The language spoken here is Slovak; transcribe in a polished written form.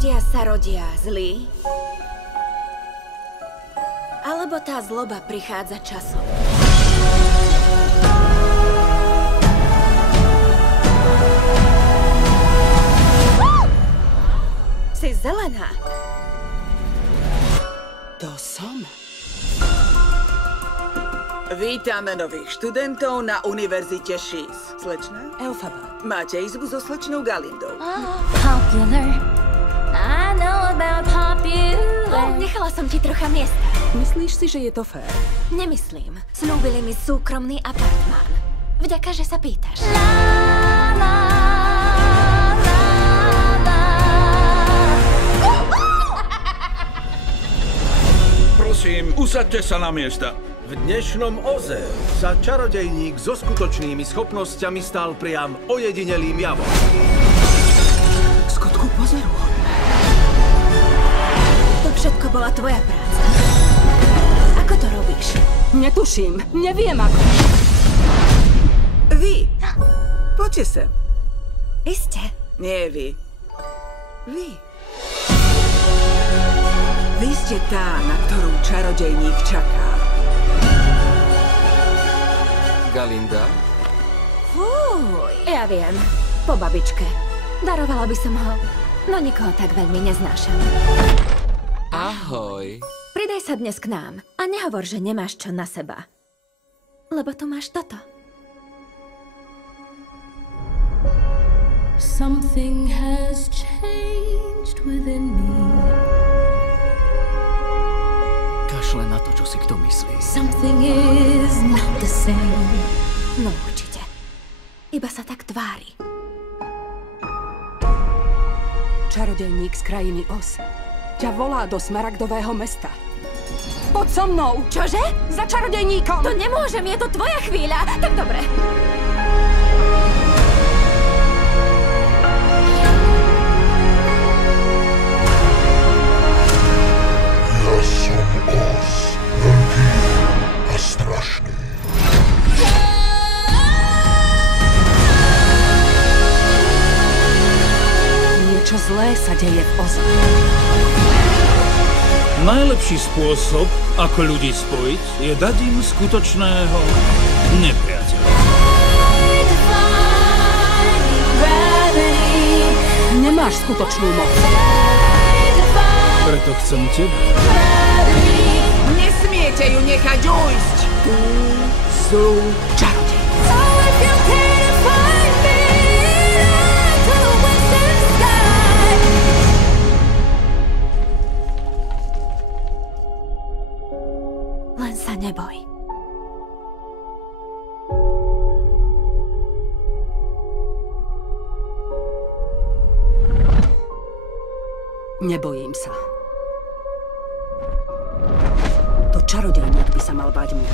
Ľudia sa rodia zlí, alebo tá zloba prichádza časom. Si zelená. To som. Vítame nových študentov na Univerzite Šís. Slečna? Elfaba. Máte izbu so slečnou Galindou. Popular. I know about popular. Nechala som ti trocha miesta. Myslíš si, že je to fér? Nemyslím. Slúbili mi súkromný apartmán. Vďaka, že sa pýtaš. Prosím, usaďte sa na miesta. V dnešnom Oze sa čarodejník so skutočnými schopnosťami stal priam ojedinelým javom. Skutku pozoruhodné. To všetko bola tvoja práca. Ako to robíš? Netuším. Neviem ako. Vy! Poďte sem. Iste. Nie vy. Vy. Vy ste tá, na ktorú čarodejník čaká. Galinda? Fúj. Ja viem. Po babičke. Darovala by som ho, no nikoho tak veľmi neznášam. Ahoj. Pridaj sa dnes k nám a nehovor, že nemáš čo na seba. Lebo tu máš toto. Something has changed within me. Kašle na to, čo si kto myslí. Something is not the same. No určite. Iba sa tak tvári. Čarodejník z krajiny Oz ťa volá do Smaragdového mesta. Poď so mnou! Čože? Za čarodejníkom! To nemôžem, je to tvoja chvíľa. Tak dobre. Ja som Oz, veľký a strašný. Niečo zlé sa deje v Oze. Najlepší spôsob, ako ľudí spojiť, je dať im skutočného nepriateľa. Nemáš skutočnú moc. Preto chcem teba. Nesmiete ju nechať ujsť! Tu sú čarodejníci. Len sa neboj. Nebojím sa. To čarodejník by sa mal báť mňa.